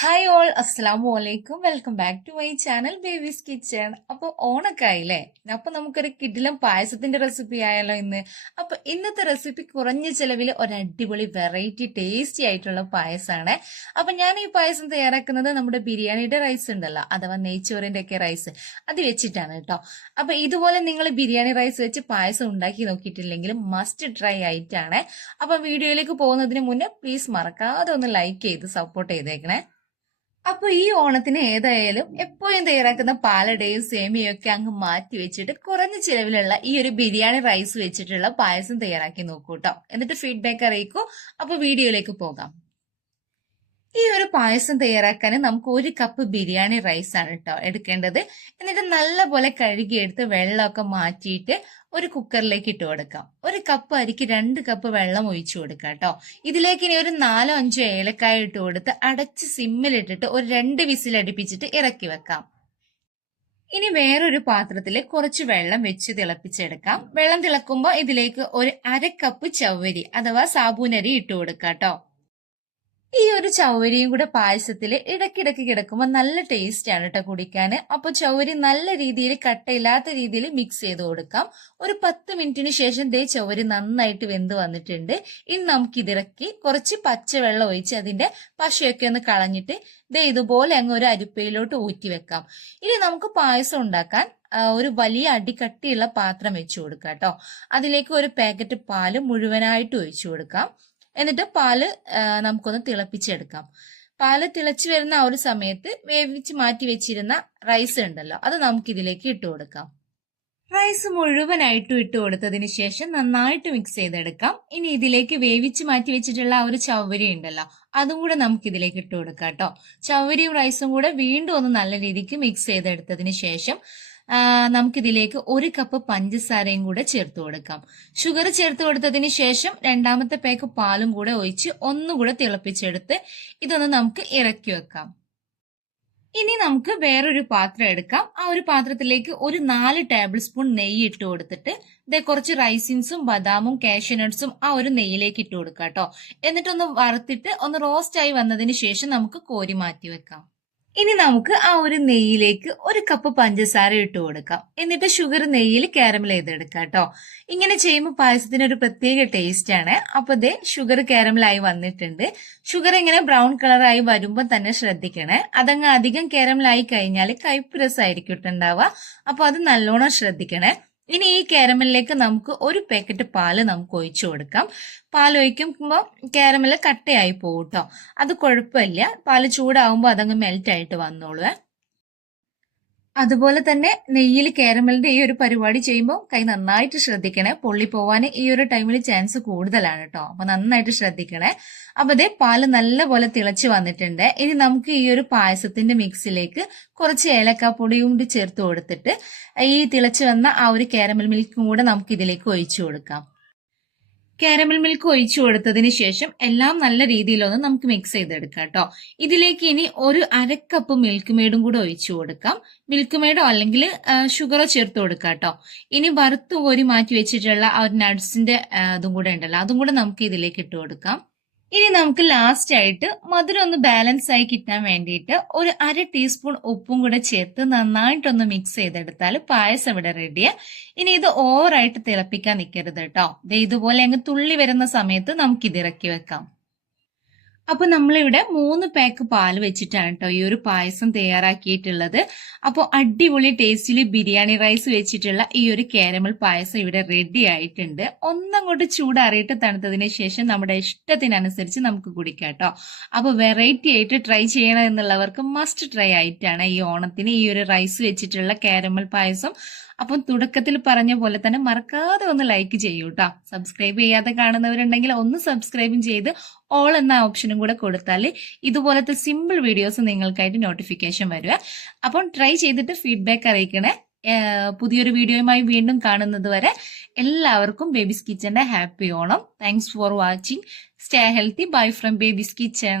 Hi all അസ്സാം വലൈക്കും welcome back to my channel babies kitchen അപ്പൊ ഓണൊക്കെ ആയില്ലേ അപ്പൊ നമുക്കൊരു കിടിലം പായസത്തിന്റെ റെസിപ്പി ആയാലോ ഇന്ന്. അപ്പൊ ഇന്നത്തെ റെസിപ്പി കുറഞ്ഞ ചെലവിൽ ഒരു അടിപൊളി വെറൈറ്റി ടേസ്റ്റി ആയിട്ടുള്ള പായസമാണ് അപ്പൊ ഞാൻ ഈ പായസം തയ്യാറാക്കുന്നത് നമ്മുടെ ബിരിയാണിയുടെ റൈസ് ഉണ്ടല്ലോ അഥവാ നെയ്ച്ചോറിന്റെ ഒക്കെ റൈസ് അത് വെച്ചിട്ടാണ് കേട്ടോ. അപ്പൊ ഇതുപോലെ നിങ്ങൾ ബിരിയാണി റൈസ് വെച്ച് പായസം ഉണ്ടാക്കി നോക്കിയിട്ടില്ലെങ്കിൽ മസ്റ്റ് ട്രൈ ആയിട്ടാണ്. അപ്പൊ വീഡിയോയിലേക്ക് പോകുന്നതിന് മുന്നേ പ്ലീസ് മറക്കാതെ ഒന്ന് ലൈക്ക് ചെയ്ത് സപ്പോർട്ട് ചെയ്തേക്കണേ. അപ്പൊ ഈ ഓണത്തിന് ഏതായാലും എപ്പോഴും തയ്യാറാക്കുന്ന പാലടയും സേമിയയും ഒക്കെ അങ്ങ് മാറ്റി വെച്ചിട്ട് കുറഞ്ഞ ചിലവിലുള്ള ഈ ഒരു ബിരിയാണി റൈസ് വെച്ചിട്ടുള്ള പായസം തയ്യാറാക്കി നോക്കൂട്ടോ എന്നിട്ട് ഫീഡ്ബാക്ക് അറിയിക്കൂ. അപ്പൊ വീഡിയോയിലേക്ക് പോകാം. പായസം തയ്യാറാക്കാൻ നമുക്ക് ഒരു കപ്പ് ബിരിയാണി റൈസ് ആണ് കേട്ടോ എടുക്കേണ്ടത്. എന്നിട്ട് നല്ലപോലെ കഴുകിയെടുത്ത് വെള്ളമൊക്കെ മാറ്റിയിട്ട് ഒരു കുക്കറിലേക്ക് ഇട്ട് കൊടുക്കാം. ഒരു കപ്പ് അരിക്ക് രണ്ട് കപ്പ് വെള്ളം ഒഴിച്ചു കൊടുക്കാം കേട്ടോ ഇതിലേക്ക് ഇനി ഒരു നാലോ അഞ്ചോ ഏലക്കായ ഇട്ട് കൊടുത്ത് അടച്ച് സിമ്മിലിട്ടിട്ട് ഒരു രണ്ട് വിസിൽ അടുപ്പിച്ചിട്ട് ഇറക്കി വെക്കാം. ഇനി വേറൊരു പാത്രത്തിൽ കുറച്ച് വെള്ളം വെച്ച് തിളപ്പിച്ചെടുക്കാം. വെള്ളം തിളക്കുമ്പോൾ ഇതിലേക്ക് ഒരു അര കപ്പ് ചവ്വരി അഥവാ സാബൂനരി ഇട്ട് കൊടുക്കാം കേട്ടോ ഈ ഒരു ചൗരിയും കൂടെ പായസത്തിൽ ഇടയ്ക്കിടയ്ക്ക് കിടക്കുമ്പോൾ നല്ല ടേസ്റ്റ് ആണ് കേട്ടോ കുടിക്കാൻ അപ്പോൾ ചൗരി നല്ല രീതിയിൽ കട്ടയില്ലാത്ത രീതിയിൽ മിക്സ് ചെയ്ത് കൊടുക്കാം. ഒരു പത്ത് മിനിറ്റിന് ശേഷം ദേ ചൗരി നന്നായിട്ട് വെന്ത് വന്നിട്ടുണ്ട്. ഇനി നമുക്ക് ഇതിറക്കി കുറച്ച് പച്ചവെള്ളം ഒഴിച്ച് അതിന്റെ പശയൊക്കെ ഒന്ന് കളഞ്ഞിട്ട് ദേ ഇതുപോലെ അങ്ങ് ഒരു അരിപ്പയിലോട്ട് ഊറ്റി വെക്കാം. ഇനി നമുക്ക് പായസം ഉണ്ടാക്കാൻ ഒരു വലിയ അടിക്കട്ടിയുള്ള പാത്രം വെച്ചു കൊടുക്കാം കേട്ടോ അതിലേക്ക് ഒരു പാക്കറ്റ് പാൽ മുഴുവനായിട്ട് ഒഴിച്ചു കൊടുക്കാം. എന്നിട്ട് പാൽ നമുക്കൊന്ന് തിളപ്പിച്ചെടുക്കാം. പാൽ തിളച്ചു വരുന്ന ആ ഒരു സമയത്ത് വേവിച്ച് മാറ്റി വെച്ചിരുന്ന റൈസ് ഉണ്ടല്ലോ അത് നമുക്ക് ഇതിലേക്ക് ഇട്ട് കൊടുക്കാം. റൈസ് മുഴുവനായിട്ടും ഇട്ട് കൊടുത്തതിന് ശേഷം നന്നായിട്ട് മിക്സ് ചെയ്തെടുക്കാം. ഇനി ഇതിലേക്ക് വേവിച്ച് മാറ്റി വെച്ചിട്ടുള്ള ആ ഒരു ചവരി ഉണ്ടല്ലോ അതും കൂടെ നമുക്ക് ഇതിലേക്ക് ഇട്ട് കൊടുക്കാം കേട്ടോ. ചവരിയും റൈസും കൂടെ വീണ്ടും ഒന്ന് നല്ല രീതിക്ക് മിക്സ് ചെയ്തെടുത്തതിന് ശേഷം നമുക്കിതിലേക്ക് ഒരു കപ്പ് പഞ്ചസാരയും കൂടെ ചേർത്ത് കൊടുക്കാം. ഷുഗർ ചേർത്ത് കൊടുത്തതിന് ശേഷം രണ്ടാമത്തെ പേക്ക് പാലും കൂടെ ഒഴിച്ച് ഒന്നുകൂടെ തിളപ്പിച്ചെടുത്ത് ഇതൊന്ന് നമുക്ക് ഇറക്കി വെക്കാം. ഇനി നമുക്ക് വേറൊരു പാത്രം എടുക്കാം. ആ ഒരു പാത്രത്തിലേക്ക് ഒരു നാല് ടേബിൾ സ്പൂൺ നെയ്യ് ഇട്ട് കൊടുത്തിട്ട് ഇതേ കുറച്ച് റൈസിൻസും ബദാമും കാഷ്യനട്സും ആ ഒരു നെയ്യിലേക്ക് ഇട്ട് കൊടുക്കാം കേട്ടോ എന്നിട്ടൊന്ന് വറുത്തിട്ട് ഒന്ന് റോസ്റ്റ് ആയി വന്നതിന് ശേഷം നമുക്ക് കോരി മാറ്റി വെക്കാം. ഇനി നമുക്ക് ആ ഒരു നെയ്യിലേക്ക് ഒരു കപ്പ് പഞ്ചസാര ഇട്ട് കൊടുക്കാം. എന്നിട്ട് ഷുഗർ നെയ്യിൽ കാരമൽ ചെയ്തെടുക്കാം കേട്ടോ ഇങ്ങനെ ചെയ്യുമ്പോൾ പായസത്തിന് ഒരു പ്രത്യേക ടേസ്റ്റ് ആണ്. അപ്പൊ ഇതേ ഷുഗർ കാരമലായി വന്നിട്ടുണ്ട്. ഷുഗർ ഇങ്ങനെ ബ്രൗൺ കളറായി വരുമ്പോൾ തന്നെ ശ്രദ്ധിക്കണേ. അതങ്ങ് അധികം കാരമലായി കഴിഞ്ഞാൽ കൈപ്പ് രസമായിരിക്കും ഇട്ടുണ്ടാവുക അപ്പൊ അത് നല്ലോണം ശ്രദ്ധിക്കണേ. ഇനി ഈ കാരമലിലേക്ക് നമുക്ക് ഒരു പാക്കറ്റ് പാൽ നമുക്ക് ഒഴിച്ചു കൊടുക്കാം. പാൽ ഒഴിക്കുമ്പോൾ കാരമൽ കട്ടയായി പോകും കേട്ടോ അത് കുഴപ്പമില്ല. പാൽ ചൂടാവുമ്പോൾ അതങ്ങ് മെൽറ്റ് ആയിട്ട് വന്നോളൂ അതുപോലെ തന്നെ നെയ്യിൽ കാരമലിന്റെ ഈ ഒരു പരിപാടി ചെയ്യുമ്പോൾ കൈ നന്നായിട്ട് ശ്രദ്ധിക്കണേ. പൊള്ളി പോവാൻ ഈ ഒരു ടൈമിൽ ചാൻസ് കൂടുതലാണ് കേട്ടോ അപ്പൊ നന്നായിട്ട് ശ്രദ്ധിക്കണേ. അപ്പൊ അതേ പാൽ നല്ലപോലെ തിളച്ച് വന്നിട്ടുണ്ട്. ഇനി നമുക്ക് ഈ ഒരു പായസത്തിന്റെ മിക്സിലേക്ക് കുറച്ച് ഏലക്കാപ്പൊടിയും കൂടി ചേർത്ത് കൊടുത്തിട്ട് ഈ തിളച്ച് വന്ന ആ ഒരു കാരമൽ മിൽക്കും കൂടെ നമുക്ക് ഇതിലേക്ക് ഒഴിച്ചു കൊടുക്കാം. കാരമൽ മിൽക്ക് ഒഴിച്ചു കൊടുത്തതിന് ശേഷം എല്ലാം നല്ല രീതിയിലൊന്ന് നമുക്ക് മിക്സ് ചെയ്തെടുക്കാം കേട്ടോ ഇതിലേക്ക് ഇനി ഒരു അരക്കപ്പ് മിൽക്ക് മെയ്ഡും കൂടെ ഒഴിച്ചു കൊടുക്കാം. മിൽക്ക് മെയ്ഡോ അല്ലെങ്കിൽ ഷുഗറോ ചേർത്ത് കൊടുക്കാം കേട്ടോ ഇനി വറുത്ത് കോരി മാറ്റി വെച്ചിട്ടുള്ള ആ ഒരു നട്സിന്റെ അതും കൂടെ ഉണ്ടല്ലോ. അതും കൂടെ നമുക്ക് ഇതിലേക്ക് ഇട്ട് കൊടുക്കാം. ഇനി നമുക്ക് ലാസ്റ്റ് ആയിട്ട് മധുരം ഒന്ന് ബാലൻസ് ആയി കിട്ടാൻ വേണ്ടിയിട്ട് ഒരു അര ടീസ്പൂൺ ഉപ്പും കൂടെ ചേർത്ത് നന്നായിട്ടൊന്ന് മിക്സ് ചെയ്തെടുത്താൽ പായസം ഇവിടെ റെഡിയാ ഇനി ഇത് ഓവറായിട്ട് തിളപ്പിക്കാൻ നിൽക്കരുത് കേട്ടോ. ഇതുപോലെ അങ്ങ് തുള്ളി വരുന്ന സമയത്ത് നമുക്ക് ഇതിറക്കി വെക്കാം. അപ്പൊ നമ്മളിവിടെ മൂന്ന് പാക്ക് പാൽ വെച്ചിട്ടാണ് കേട്ടോ ഈ ഒരു പായസം തയ്യാറാക്കിയിട്ടുള്ളത്. അപ്പോൾ അടിപൊളി ടേസ്റ്റിൽ ബിരിയാണി റൈസ് വെച്ചിട്ടുള്ള ഈ ഒരു കാരമൽ പായസം ഇവിടെ റെഡി ആയിട്ടുണ്ട്. ഒന്നങ്ങോട്ട് ചൂടാറിയിട്ട് തണുത്തതിന് ശേഷം നമ്മുടെ ഇഷ്ടത്തിനനുസരിച്ച് നമുക്ക് കുടിക്കാം കേട്ടോ അപ്പോൾ വെറൈറ്റി ആയിട്ട് ട്രൈ ചെയ്യണം എന്നുള്ളവർക്ക് മസ്റ്റ് ട്രൈ ആയിട്ടാണ് ഈ ഓണത്തിന് ഈ ഒരു റൈസ് വെച്ചിട്ടുള്ള കാരമൽ പായസം. അപ്പം തുടക്കത്തിൽ പറഞ്ഞ പോലെ തന്നെ മറക്കാതെ ഒന്ന് ലൈക്ക് ചെയ്യൂ കേട്ടോ സബ്സ്ക്രൈബ് ചെയ്യാതെ കാണുന്നവരുണ്ടെങ്കിൽ ഒന്ന് സബ്സ്ക്രൈബും ചെയ്ത് ഓൾ എന്ന ഓപ്ഷനും കൂടെ കൊടുത്താൽ ഇതുപോലത്തെ സിമ്പിൾ വീഡിയോസ് നിങ്ങൾക്കായിട്ട് നോട്ടിഫിക്കേഷൻ വരിക. അപ്പം ട്രൈ ചെയ്തിട്ട് ഫീഡ്ബാക്ക് അറിയിക്കണേ. പുതിയൊരു വീഡിയോയുമായി വീണ്ടും കാണുന്നത് വരെ എല്ലാവർക്കും babies കിച്ചന്റെ happy Onam. Thanks for watching stay healthy bye from babies kitchen